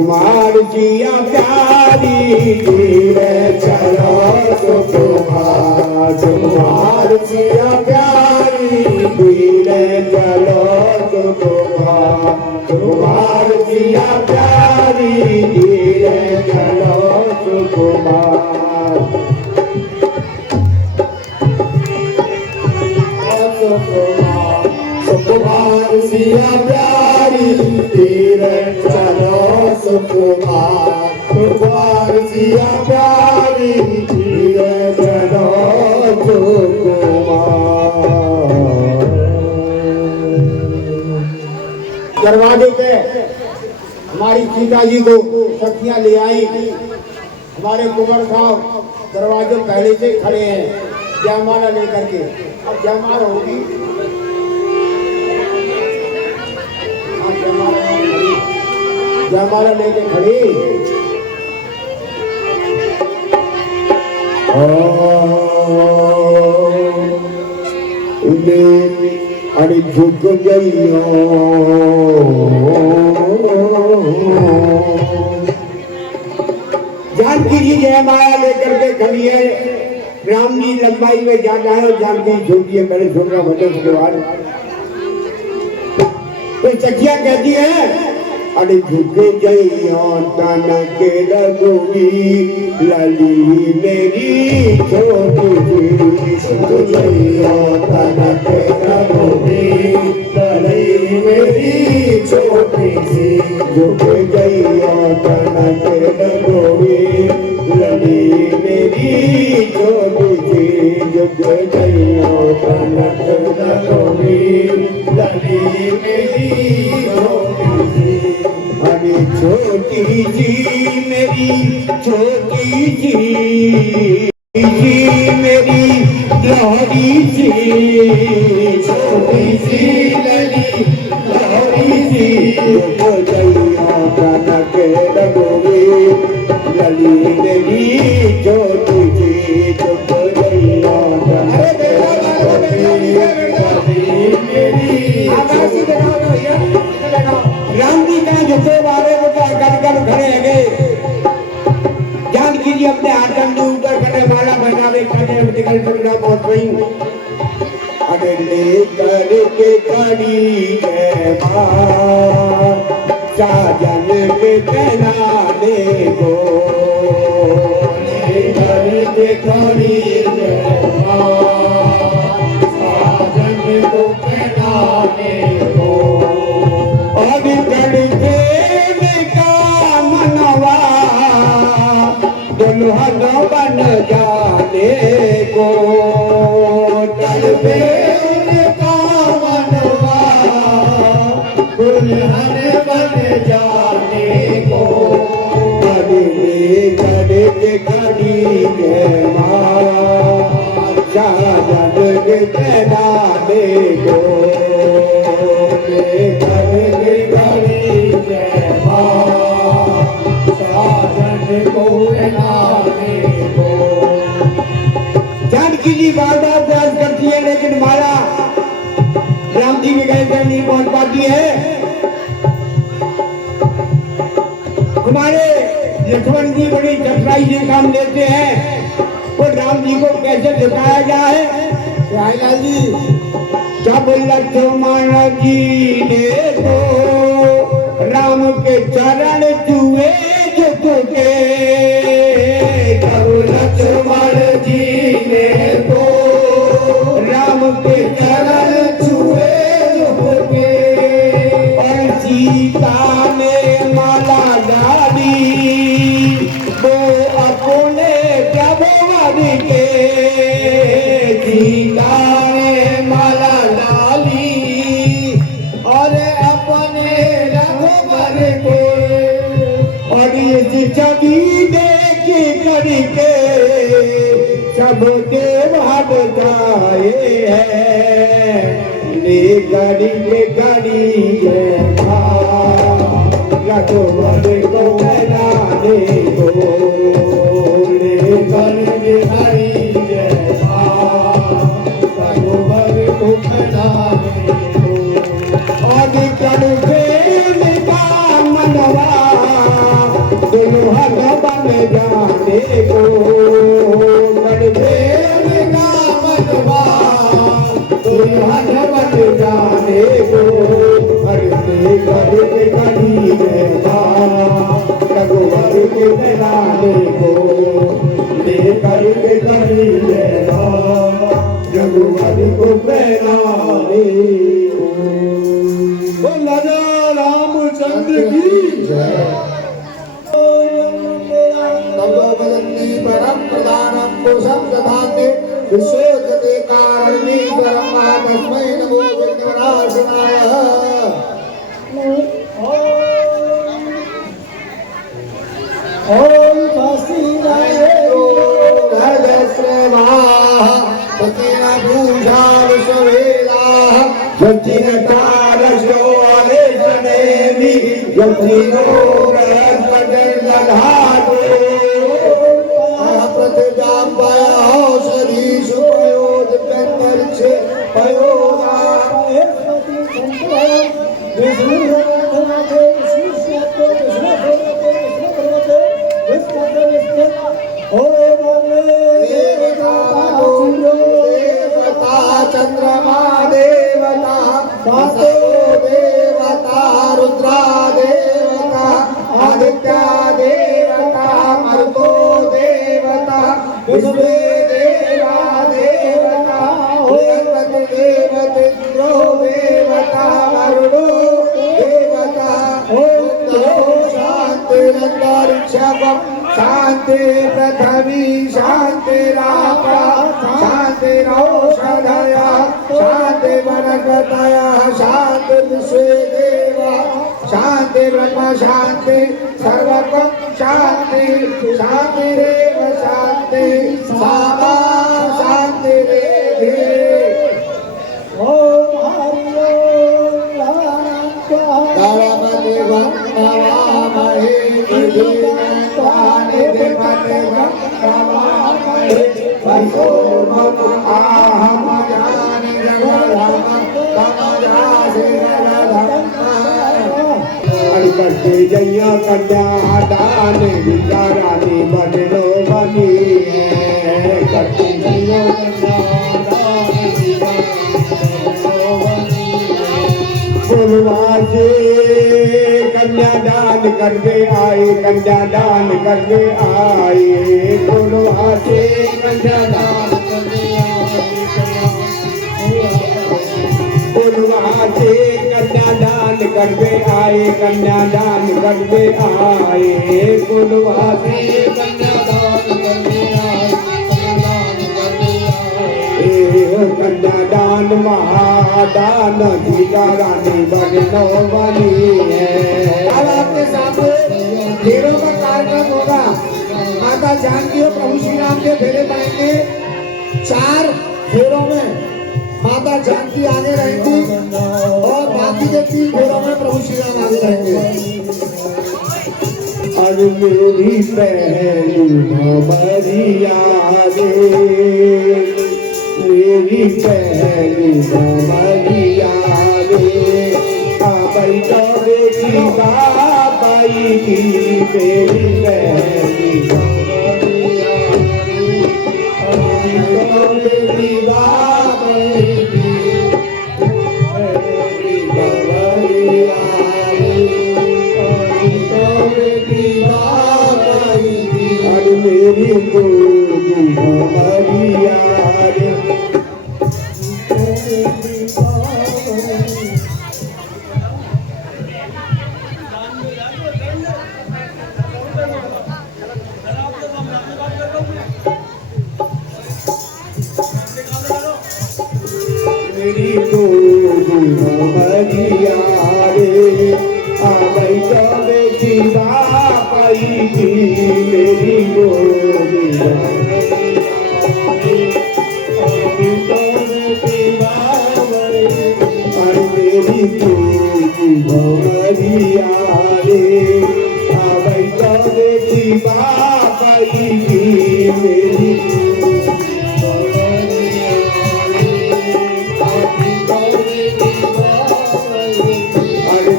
सुकुमार जिया प्यारी धीरे चलो सुकुमार सुकुमार जिया प्यारी धीरे चलो सुकुमार सुकुमार जिया प्यारी धीरे चलो सुकुमार सुकुमार जिया प्यारी धीरे चलो सुकुमार सुकुमार जिया प्यारी धीरे चलो सुकुमार। दरवाजे पे हमारी सीता जी को सखियां ले आई। हमारे कुंवर साहब दरवाजे पहले से खड़े हैं जयमाला लेकर के। अब जयमाला होगी, जयमाला लेके खड़ी। अरे झुक गईयो जानकी जी जयमाला लेकर के खड़ी है। राम जी लंबाई में जा रहा है, जानकी झुकी है। पहले छोटा बच्चों के बाद तो सखिया कहती है अरे झुक गईयो तन के रघुवी लली मेरी छोटी झुक गईयो तन के रघुवी लली मेरी छोटी सी झुक गईयो तन के रघुवी लली मेरी छोटी सी झुक गईयो तन के रघुवी लली मेरी छोटी अरे छोटी जी मेरी छोटी जी मेरी लोहरी जी छोटी सी लली लोहरी जी हो गईया कनक रघुवी लली मेरी छोटी जी हो गईया कनक रघुवी मेरी राम जी का झुके वाले कर खड़े हैं। जानकी जी अपने आटम ऊपर खड़े माला बनावे खड़े निकल पड़ा बहुत वही अरे लेकर के खड़ी है मां साजन के तनाने को लेकर के खड़ी है मां साजन को तनाने को और करके का मनवा दुल्हन बन जाने को तड़पे का मनवा दुल्हन बन जाने को करके खड़ी है मां साजन के तनाने को जानकी जी बार बार प्रयास करती है लेकिन माला राम जी के गए पर नहीं पहुंच पाती है। हमारे लक्ष्मण जी बड़ी चतुराई से काम लेते हैं तो राम जी को कैसे दिखाया जाए। लाल जी जब लक्ष्मण जी ने तो राम के चरण छुए झुके जब लक्ष्मण जी ने तो राम के चरण छुए झुके और सीता ने माला डाली वो अपने प्रभु के सीता ने माला डाली और अपने रघुवर को और ये छवि देखी करके सब देव जाए हैं ले गड़ी के गड़ी है रघुवर को कहलाने को ले गड़ी के गड़ी है रघुवर को कहलाने को और कड़ मनवा के नैनाने को लेकर के करी लेना रघुवर को नैनाने को। राजा रामचंद्र की जय। परम प्रधानम पुरुषम दधाते विश्वजते कारणीश्वरं तस्मै नमो विघ्नविनाशाय। ओम काशीराय हृदयश्रवाः पतिनभूषा विश्ववेदाः यज्ञतारसो अलेशनेमि यज्ञो बृहस्पतिर्दधातु प्रतिजाम्बयो शरीषु पयोदिव्यन्तरिक्षे पयोदा देवता चंद्रमा देवता वासो देवता रुद्रा देवता आदित्य देवता मरुतो देवता विश्वे देवा देवता बृहस्पति देवतेन्द्रो देवता वरुणो देवता ओम शांतिरन्तरिक्षं शांति पृथ्वी शांतिरापः शांतिरौषधयः शांति वनस्पतयः शांति विश्वे देवा शांति ब्रह्म शांति सर्वं शांति शांतिरेव शांति सामा शांतिरेधि। ओम हरि ओम गणपति वन्दवामहे निधिमन्तानिधिपति वन्दवामहे वसोमहं जानि जगदं तमजासि जगदं करते जैया कन्या दान विचारानी बदलो बनी करते जैया कन्या दान फुलवासे कन्यादान करके आए कन्यादान करके आए फुलवासे कन्यादान करके फुलवासे कन्यादान करके आए कन्यादान करके आए फुलवासे कन्यादान करके आए कन्यादान महादान सीता रानी बनो बनी है। अब आपके सामने फेरों का कार्यक्रम होगा। माता जानकी और प्रभु श्री राम के फेरे पाएंगे। 4 फेरों में माता जानकी आगे रहेंगी और बाकी के 3 फेरों में प्रभु श्री राम आगे रहेंगे। अब मेरी पहली भमरिया रे मेरी पहली भमरिया रे आबाई तो बेटी बाबाई की मेरी पहली भमरिया रे तो बेटी बाबाई की मेरी भमरिया रे तो बेटी बाबाई की और मेरी गोदी भमरिया रे। मेरी गोदी भमरिया रे आबाई तो बेटी बाबाई की मेरी गोदी मेरी गोदी भमरिया रे आबाई तो बेटी बाबाई की मेरी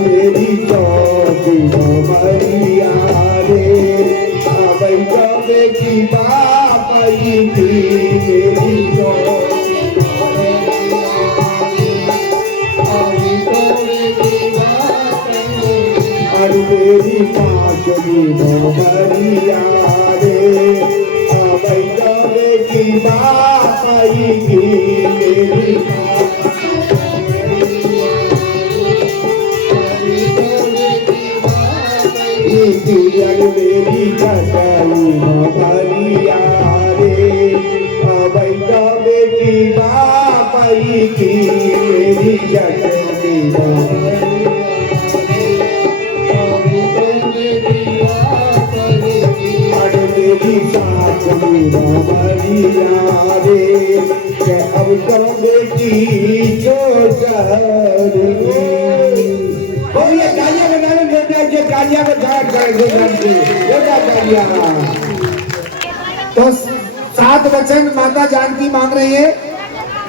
मेरी चौकी भमरिया रे आबाई तो बेटी बाबाई की मेरी चौकी और मेरी 5 मोहरिया रे अबै गवे की बापाई की मेरी मेरी जटाई मोहरिया रे अबै गवे की बापाई की मेरी जटाई मेरी साथ मोहरिया रे अब तो बेटी जो और ये तालियां बजाने देते हैं तालियां बजा तो 7 वचन माता जानकी मांग रही है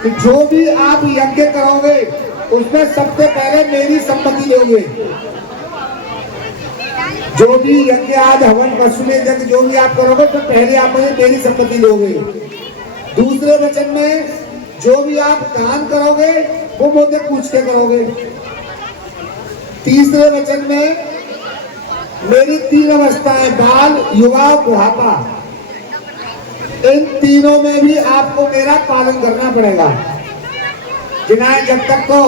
कि जो भी आप यज्ञ करोगे उसमें सबसे पहले मेरी सम्मति लोगे। जो भी यज्ञ आज हवन पशु यज्ञ जो भी आप करोगे तो पहले आप मुझे मेरी सम्मति लोगे। दूसरे वचन में जो भी आप दान करोगे वो मुझे पूछ के करोगे। तीसरे वचन में मेरी 3 अवस्थाएं बाल युवा बुढ़ापा इन तीनों में भी आपको मेरा पालन करना पड़ेगा। जिन्हें जब तक को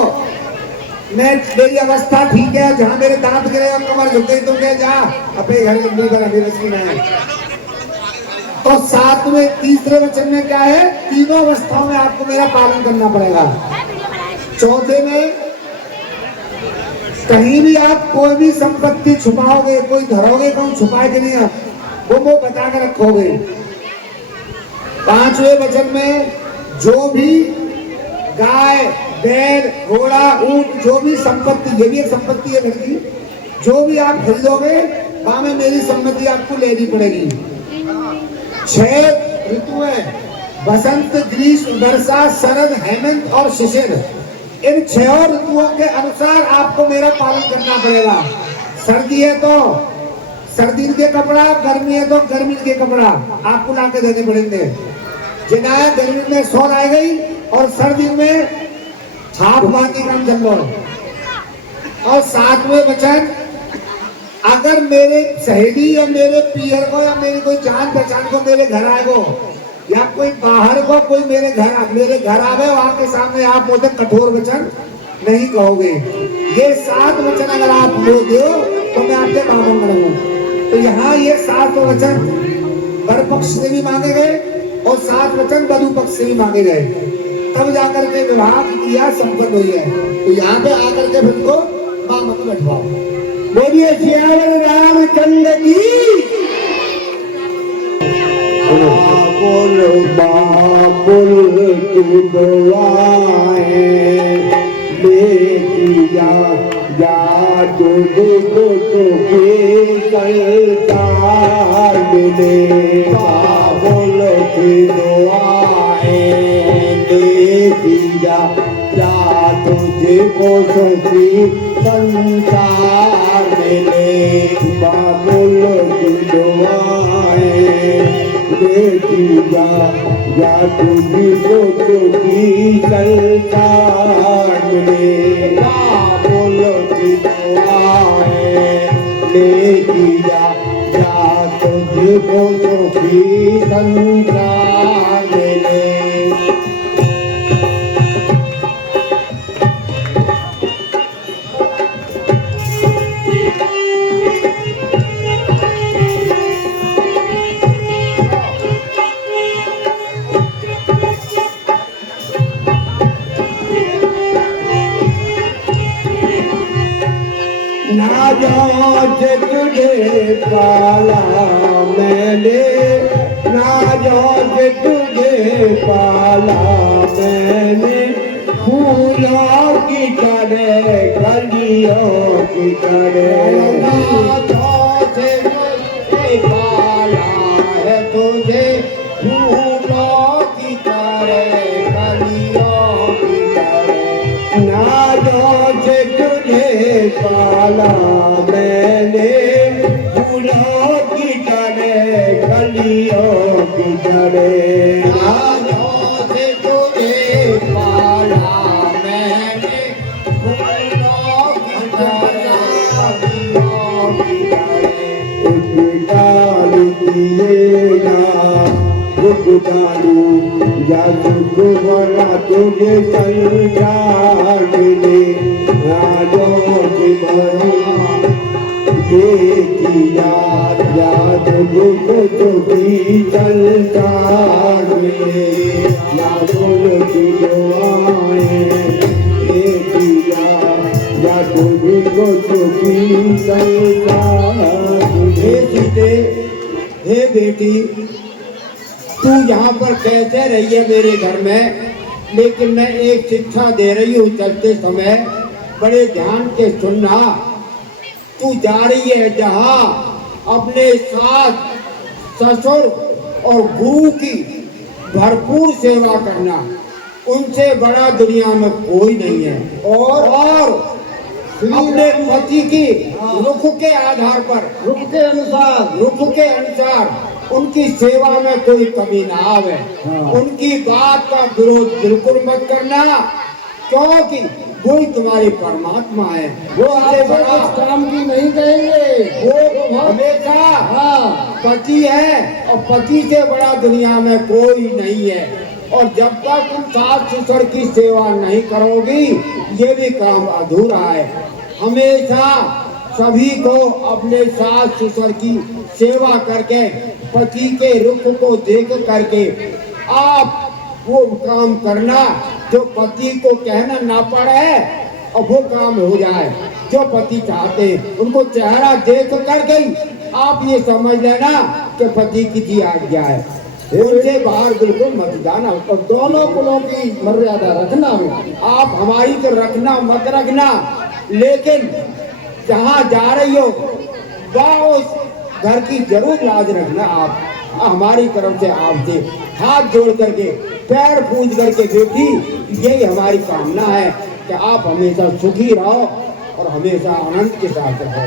मेरी अवस्था ठीक है जहां मेरे दांत गिरे और कमर झुक गई तो क्या जा अपने घर लंबी कर अभी रसी में है। तो 7 में तीसरे वचन में क्या है तीनों अवस्थाओं में आपको मेरा पालन करना पड़ेगा। चौथे में कहीं भी आप कोई भी संपत्ति छुपाओगे कोई धरोगे कहूं छुपाए के नहीं आप वो बता कर रखोगे। 5वें वचन में जो भी गाय बैल घोड़ा ऊंट जो भी संपत्ति जो भी एक संपत्ति है घर की जो भी आप खरीदोगे वहां में मेरी सम्मति आपको लेनी पड़ेगी। 6 ऋतु है बसंत ग्रीष्म वर्षा शरद हेमंत और शिशिर इन 6 ऋतुओं के अनुसार आपको मेरा पालन करना पड़ेगा। सर्दी है तो सर्दी के कपड़ा गर्मी है तो गर्मी के कपड़ा आपको ला के देने पड़ेंगे। जिन्हें गर्मी में सौर आ गई और सर्दी में छाप मारने का चल रहा। और 7वें वचन अगर मेरे सहेली या मेरे पियर को या मेरी कोई जान पहचान को मेरे घर आएगो या कोई बाहर को कोई मेरे घर आवे वहां के सामने आप मुझे कठोर वचन नहीं कहोगे। ये 7 वचन अगर आप बोल दो तो मैं आपके बाबा करूंगा। तो यहाँ ये 7 वचन वर पक्ष से भी मांगे गए और 7 वचन वधु पक्ष से भी मांगे गए तब जाकर के विवाह की क्रिया संपन्न हुई है। तो यहाँ पे आकर के फिर को मां में बैठवाओ। बोलिए सियावर रामचंद्र की बाबुल बाबुल की दुआएं लेती जा तुझको तुझे सरकार मिले। बाबुल की दुआएं लेती जा तुझको सुखी संसार मिले। बाबुल की दुआएं लेती जा तुझको सुखी संसार मिले। बाबुल की दुआएं लेती जा तुझको सुखी संसार मिले। ना जांच तुझे पाला मैंने ना जांच तुझे पाला मैंने फूलों की तरह कलियों की तरह। ना जांच तुझे पाला है तुझे फूलों की तरह कलियों की तरह। ना जांच तुझे पाला मैंने फूलों की तरह कलियों की तरह। आजों से तुझे पाला मैंने फूलों की तरह कलियों की तरह। दिए ना दुख जानी या दुख वाला तुझे संसार मिले राजों की महिमा देखी याद याद दुख तुझी संसार मिले राजों की दुआएं देखी याद तुझको तुझी संसार मिले। सीते, हे बेटी, तू यहाँ पर कैसे रही है मेरे घर में, लेकिन मैं एक शिक्षा दे रही हूँ चलते समय, बड़े ध्यान के सुनना। तू जा रही है जहाँ अपने साथ ससुर और गुरु की भरपूर सेवा करना, उनसे बड़ा दुनिया में कोई नहीं है। और अपने पति की रुख के आधार पर, रुख के अनुसार उनकी सेवा में कोई कमी ना आवे। उनकी बात का विरोध बिल्कुल मत करना, क्योंकि वो ही तुम्हारी परमात्मा है। वो आपसे काम की नहीं कहेंगे, वो हमेशा पति है और पति से बड़ा दुनिया में कोई नहीं है। और जब तक तुम सास ससुर की सेवा नहीं करोगी, ये भी काम अधूरा है। हमेशा सभी को अपने सास ससुर की सेवा करके, पति के रुख को देख करके आप वो काम करना जो पति को कहना ना पड़े, और वो काम हो जाए जो पति चाहते हैं। उनको चेहरा देख करके आप ये समझ लेना कि पति की दी आज्ञा है। उनसे बाहर बिल्कुल मत जाना, और दोनों कुलों की मर्यादा रखना। आप हमारी तो रखना मत रखना, लेकिन जहाँ जा रही हो वहाँ उस घर की जरूर लाज रखना। आप हमारी तरफ से आपसे हाथ जोड़ करके, पैर पूज करके बेटी, यही हमारी कामना है कि आप हमेशा सुखी रहो और हमेशा आनंद के साथ रहो।